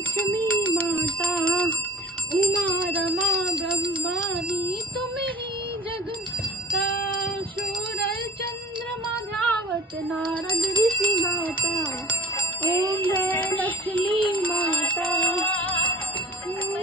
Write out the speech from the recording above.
लक्ष्मी माता, उमा रमा ब्रह्मानी तुम ही जगता, सूरज चंद्रमा ध्यावत नारद ऋषि गाता। ओम जय लक्ष्मी माता, ओम